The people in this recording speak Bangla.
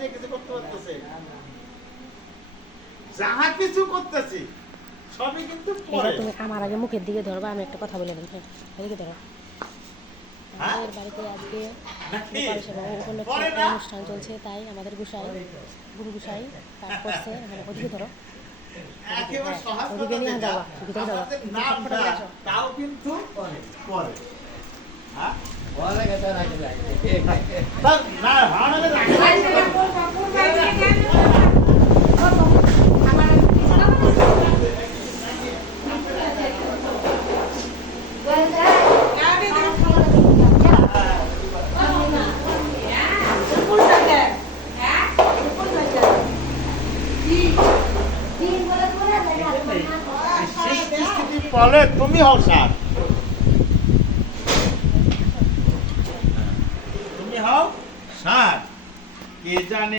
নিজে কিছু করতে পারতেছে, যাহা কিছু করতেছি সবই কিন্তু পরে। তুমি আমার আগে মুখের দিকে ধরবা, আমি একটা কথা বলে দিই। হ্যাঁ, এদিকে ধরো। আমাদের বাড়িতে আজকে গোপাল সেবা উপলক্ষে একটা অনুষ্ঠান চলছে, তাই আমাদের গুরু গোসাই পাঠ করছে। মানে ওদিকে ধরো, একেবারে সহজ কথা ওদিকে নিয়ে যেটা, যাওয়া, ভিতরে যাওয়া, আমাদের নামটা তাও কিন্তু পরে। হ্যাঁ? তা না, আমাদের বলে তুমি হও স্যার, তুমি হও স্যার, কে জানে